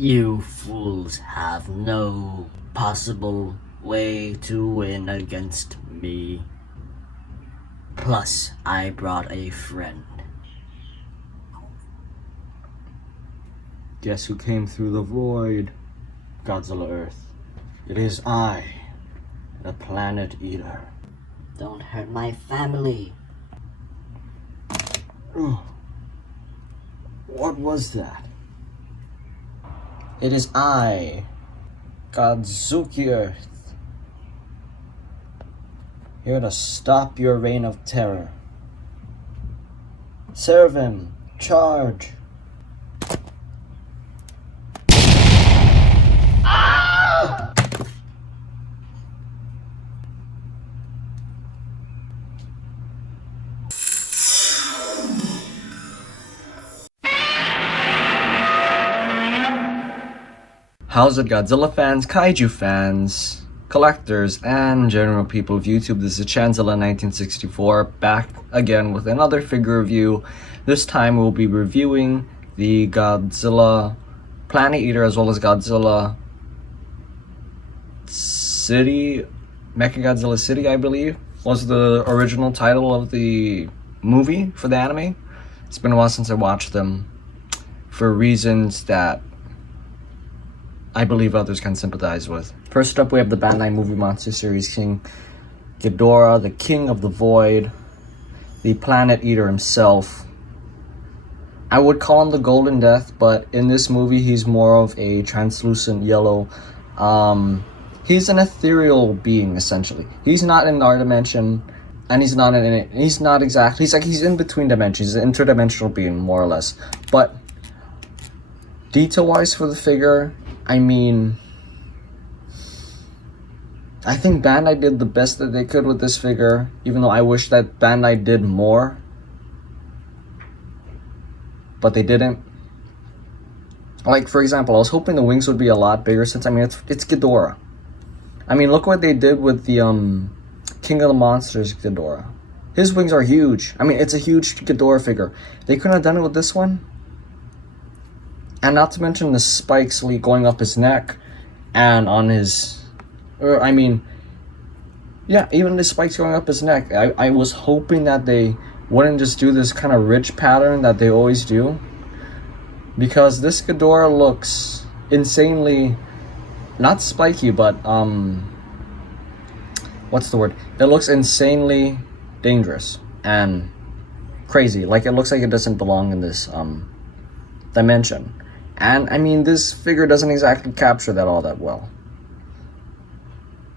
You fools have no possible way to win against me. Plus, I brought a friend. Guess who came through the void? Godzilla Earth. It is I, the Planet Eater. Don't hurt my family. What was that? It is I, Godzilla Earth. Here to stop your reign of terror. Serve him! Charge! How's it, Godzilla fans, kaiju fans, collectors, and general people of YouTube? This is Chanzilla1964 back again with another figure review. This time we'll be reviewing the Godzilla Planet Eater as well as Godzilla City, Mechagodzilla City, I believe, was the original title of the movie for the anime. It's been a while since I watched them for reasons that I believe others can sympathize with. First up, we have the Bandai Movie Monster Series King Ghidorah, the King of the Void, the Planet Eater himself. I would call him the Golden Death, but in this movie he's more of a translucent yellow. He's an ethereal being, essentially. He's not in our dimension, and he's not in it. He's not exactly. He's in between dimensions. He's an interdimensional being, more or less. But detail-wise for the figure, I mean, I think Bandai did the best that they could with this figure, even though I wish that Bandai did more. But they didn't. Like, for example, I was hoping the wings would be a lot bigger since, I mean, it's Ghidorah. I mean, look what they did with the King of the Monsters Ghidorah. His wings are huge. I mean, it's a huge Ghidorah figure. They couldn't have done it with this one. And not to mention the spikes going up his neck and on his, I mean, yeah, even the spikes going up his neck. I was hoping that they wouldn't just do this kind of ridge pattern that they always do, because this Ghidorah looks insanely, not spiky, but what's the word? It looks insanely dangerous and crazy. Like, it looks like it doesn't belong in this dimension. And I mean, this figure doesn't exactly capture that all that well.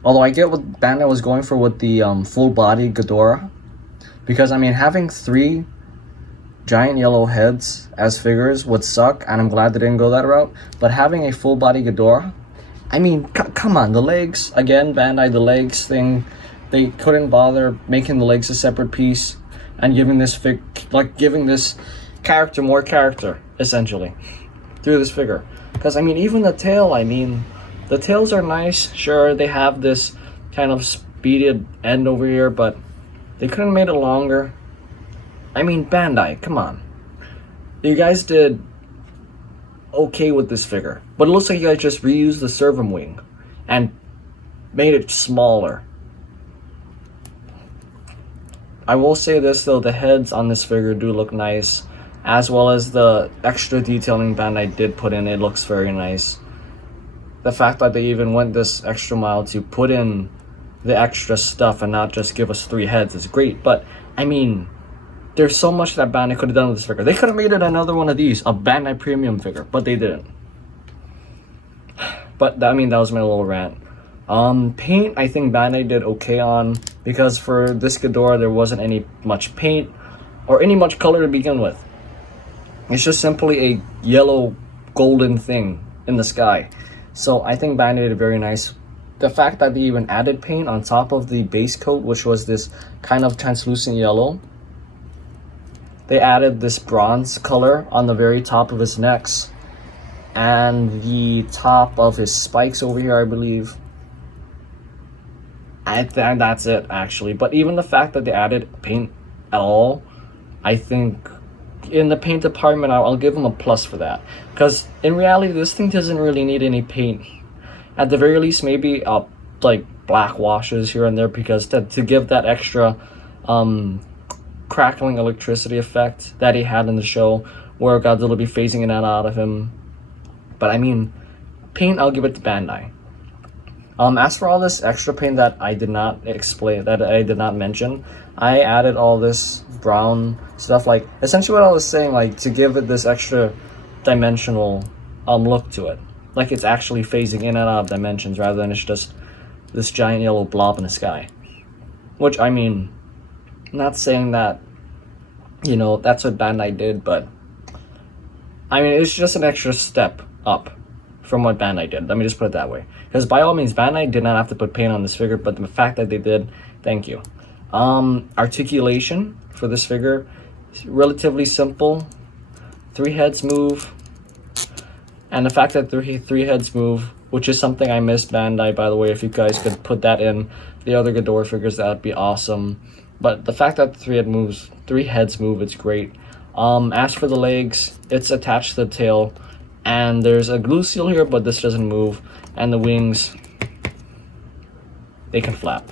Although I get what Bandai was going for with the full body Ghidorah, because I mean, having 3 giant yellow heads as figures would suck, and I'm glad they didn't go that route. But having a full body Ghidorah, I mean, come on, the legs, again, Bandai, the legs thing, they couldn't bother making the legs a separate piece and giving this giving this character more character, essentially, through this figure. Because I mean, even the tail, I mean, the tails are nice, sure, they have this kind of speeded end over here, but they could have made it longer. I mean, Bandai, come on, you guys did okay with this figure, but it looks like you guys just reused the servum wing and made it smaller. I will say this though, the heads on this figure do look nice, as well as the extra detailing Bandai did put in. It looks very nice. The fact that they even went this extra mile to put in the extra stuff and not just give us 3 heads is great. But I mean, there's so much that Bandai could have done with this figure. They could have made it another one of these, a Bandai premium figure, but they didn't. But I mean, that was my little rant. Paint, I think Bandai did okay on, because for this Ghidorah there wasn't any much paint or any much color to begin with. It's just simply a yellow golden thing in the sky. So I think Bandai did very nice. The fact that they even added paint on top of the base coat, which was this kind of translucent yellow, they added this bronze color on the very top of his necks and the top of his spikes over here, I believe. And that's it, actually. But even the fact that they added paint at all, I think in the paint department, I'll give them a plus for that. Because in reality, this thing doesn't really need any paint. At the very least, maybe like black washes here and there, because to give that extra crackling electricity effect that he had in the show, where Godzilla be phasing in and out of him. But I mean, paint, I'll give it to Bandai. As for all this extra paint that I did not explain, that I did not mention, I added all this brown stuff, like essentially what I was saying, like to give it this extra dimensional look to it, like it's actually phasing in and out of dimensions rather than it's just this giant yellow blob in the sky. Which, I mean, not saying that, you know, that's what Bandai did, but I mean, it's just an extra step up from what Bandai did. Let me just put it that way. Because by all means, Bandai did not have to put paint on this figure, but the fact that they did, thank you. Articulation for this figure, relatively simple. 3 heads move. And the fact that three heads move, which is something I missed, Bandai, by the way. If you guys could put that in the other Ghidorah figures, that would be awesome. But the fact that 3 heads move, it's great. As for the legs, it's attached to the tail. And there's a glue seal here, but this doesn't move. And the wings, they can flap.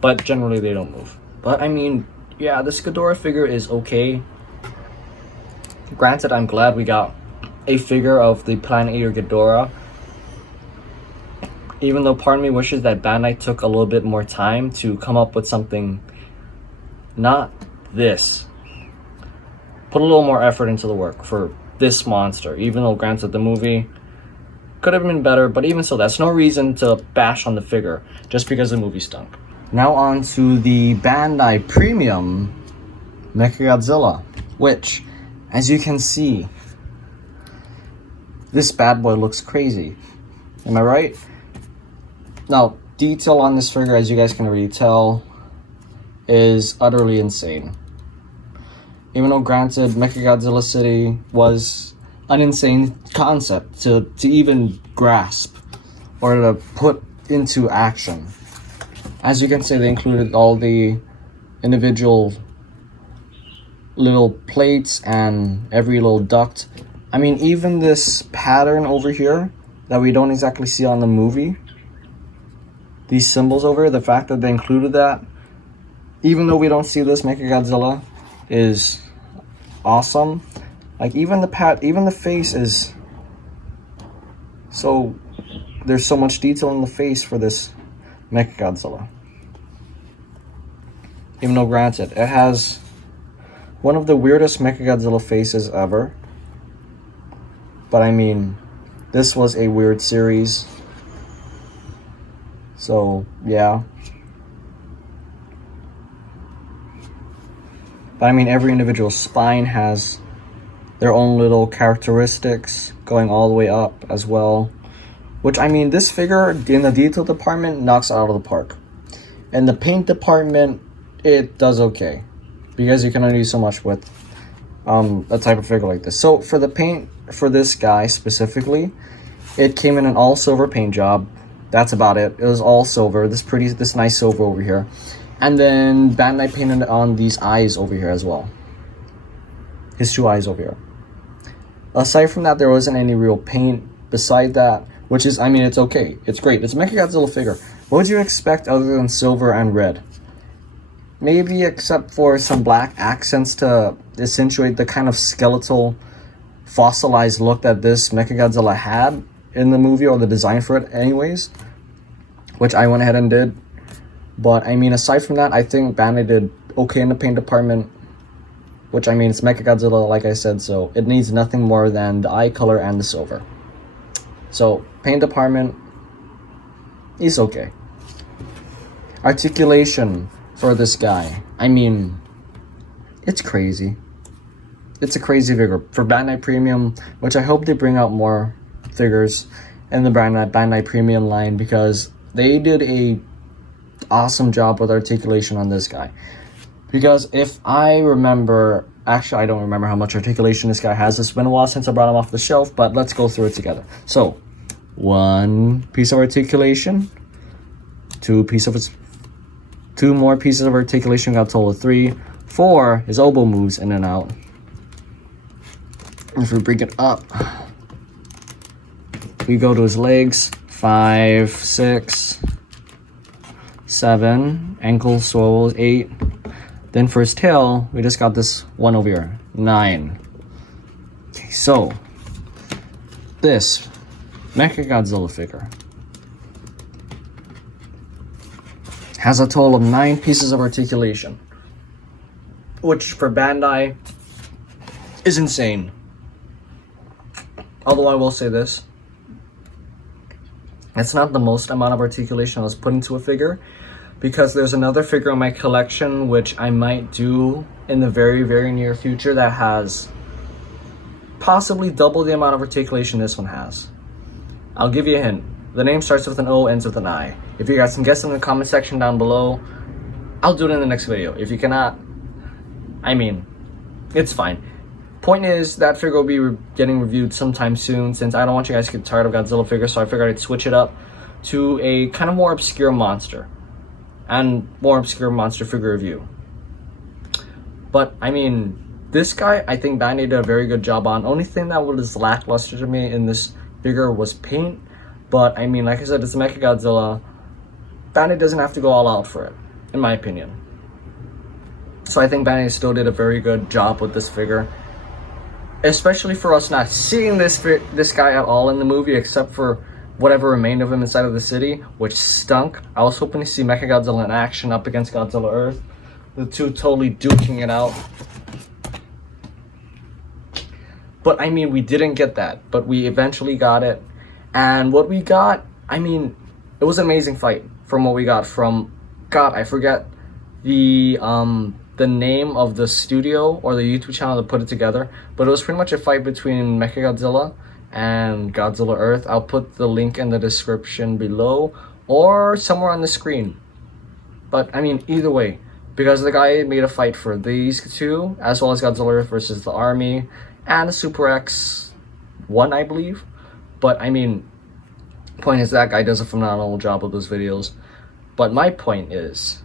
But generally they don't move. But I mean, yeah, this Ghidorah figure is okay. Granted, I'm glad we got a figure of the Planet Eater Ghidorah. Even though part of me wishes that Bandai took a little bit more time to come up with something not this. Put a little more effort into the work for this monster. Even though granted the movie could have been better, but even so, that's no reason to bash on the figure just because the movie stunk. Now on to the Bandai Premium Mechagodzilla, which, as you can see, this bad boy looks crazy. Am I right? Now, detail on this figure, as you guys can already tell, is utterly insane. Even though granted, Mechagodzilla City was an insane concept to even grasp or to put into action. As you can see, they included all the individual little plates and every little duct. I mean, even this pattern over here that we don't exactly see on the movie, these symbols over here, the fact that they included that, even though we don't see this Mechagodzilla, is awesome. Like even the face is so, there's so much detail in the face for this Mechagodzilla. Even though granted, it has one of the weirdest Mechagodzilla faces ever. But I mean, this was a weird series. So, yeah. But I mean, every individual spine has their own little characteristics going all the way up as well. Which, I mean, this figure in the detail department knocks it out of the park. In the paint department, it does okay. Because you can only do so much with a type of figure like this. So, for the paint, for this guy specifically, it came in an all silver paint job. That's about it. It was all silver. This nice silver over here. And then Bandai painted on these eyes over here as well. His 2 eyes over here. Aside from that, there wasn't any real paint beside that, which is, I mean, it's okay. It's great. It's a Mechagodzilla figure. What would you expect other than silver and red? Maybe except for some black accents to accentuate the kind of skeletal, fossilized look that this Mechagodzilla had in the movie, or the design for it anyways, which I went ahead and did. But I mean, aside from that, I think Bandai did okay in the paint department, which I mean, it's Mechagodzilla, like I said, so it needs nothing more than the eye color and the silver. So paint department is okay. Articulation for this guy, I mean, it's crazy. It's a crazy figure for Bandai Premium, which I hope they bring out more figures in the Bandai Premium line, because they did a awesome job with articulation on this guy. Because if I remember, actually I don't remember how much articulation this guy has. It's been a while since I brought him off the shelf, but let's go through it together. So 1 piece of articulation, 2 more pieces of articulation, got a total of 3. 4, his elbow moves in and out. If we bring it up, we go to his legs, 5, 6, 7, ankle swivels, 8. Then for his tail, we just got this one over here, 9. Okay, so this Mechagodzilla figure has a total of 9 pieces of articulation, which for Bandai is insane. Although I will say this, it's not the most amount of articulation I was put into a figure, because there's another figure in my collection which I might do in the very, very near future that has possibly double the amount of articulation this one has. I'll give you a hint. The name starts with an O, ends with an I. If you guys can guess in the comment section down below, I'll do it in the next video. If you cannot, I mean, it's fine. Point is, that figure will be getting reviewed sometime soon, since I don't want you guys to get tired of Godzilla figures, so I figured I'd switch it up to a kind of more obscure monster. And more obscure monster figure review. But, I mean, this guy, I think Bandai did a very good job on. Only thing that was lackluster to me in this figure was paint. But, I mean, like I said, it's a Mechagodzilla. Bandai doesn't have to go all out for it, in my opinion. So I think Bandai still did a very good job with this figure. Especially for us not seeing this guy at all in the movie, except for whatever remained of him inside of the city, which stunk. I was hoping to see Mechagodzilla in action up against Godzilla Earth. The two totally duking it out. But I mean, we didn't get that, but we eventually got it. And what we got, I mean, it was an amazing fight from what we got from, God, I forget the name of the studio or the YouTube channel that put it together, but it was pretty much a fight between Mechagodzilla and Godzilla Earth. I'll put the link in the description below or somewhere on the screen. But I mean, either way, because the guy made a fight for these two, as well as Godzilla Earth versus the Army and the Super X1, I believe. But I mean, point is, that guy does a phenomenal job with those videos. But my point is,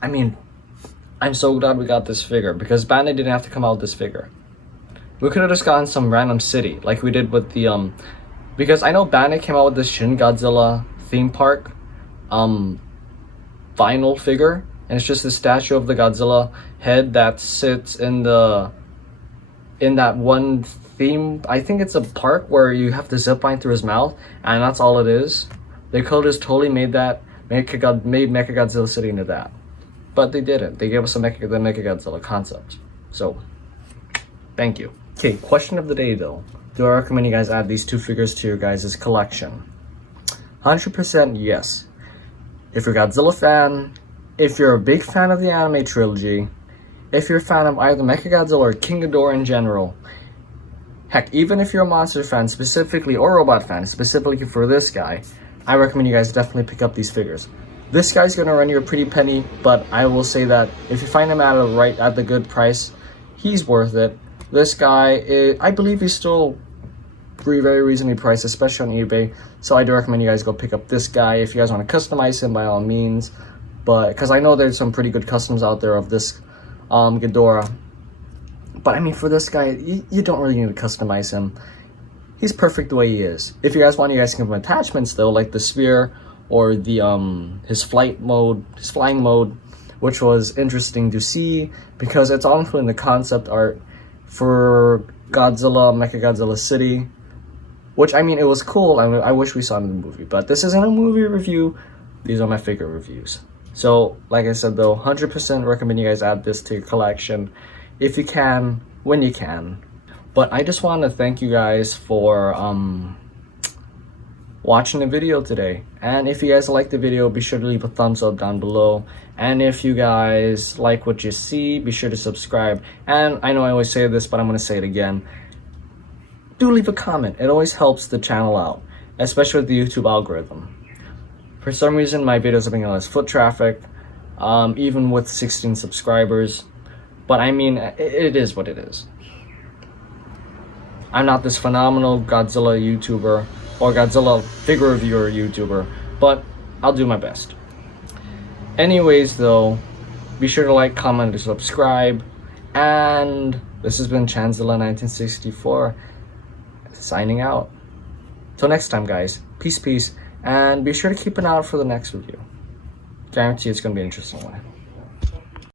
I mean, I'm so glad we got this figure, because Bandai didn't have to come out with this figure. We could have just gotten some random city, like we did with the, because I know Bandai came out with this Shin Godzilla theme park, vinyl figure, and it's just the statue of the Godzilla head that sits in that one theme. I think it's a park where you have to zip line through his mouth, and that's all it is. They could have just totally made Mechagodzilla City into that. But they didn't. They gave us the Mechagodzilla concept. So, thank you. Okay, question of the day though. Do I recommend you guys add these two figures to your guys' collection? 100% yes. If you're a Godzilla fan, if you're a big fan of the anime trilogy, if you're a fan of either Mechagodzilla or King Ghidorah in general, heck, even if you're a monster fan specifically, or robot fan specifically for this guy, I recommend you guys definitely pick up these figures. This guy's gonna run you a pretty penny, but I will say that if you find him at the good price, he's worth it. This guy, I believe he's still very reasonably priced, especially on eBay. So I do recommend you guys go pick up this guy. If you guys want to customize him, by all means. But because I know there's some pretty good customs out there of this Ghidorah. But I mean, for this guy, you don't really need to customize him. He's perfect the way he is. If you guys want, you guys can give him attachments though, like the sphere or the his flying mode, which was interesting to see because it's all included in the concept art for Godzilla, Mechagodzilla City, which I mean, it was cool. I wish we saw it in the movie, but this isn't a movie review. These are my figure reviews. So, like I said though, 100% recommend you guys add this to your collection if you can, when you can. But I just want to thank you guys for watching the video today. And if you guys like the video, be sure to leave a thumbs up down below. And if you guys like what you see, be sure to subscribe. And I know I always say this, but I'm going to say it again. Do leave a comment. It always helps the channel out, especially with the YouTube algorithm. For some reason, my videos are being less foot traffic, even with 16 subscribers. But I mean, it is what it is. I'm not this phenomenal Godzilla YouTuber or Godzilla figure reviewer YouTuber, but I'll do my best. Anyways though, be sure to like, comment, and subscribe, and This has been Chanzilla 1964 signing out. Till next time, guys. Peace, and be sure to keep an eye out for the next review. Guarantee it's going to be an interesting one.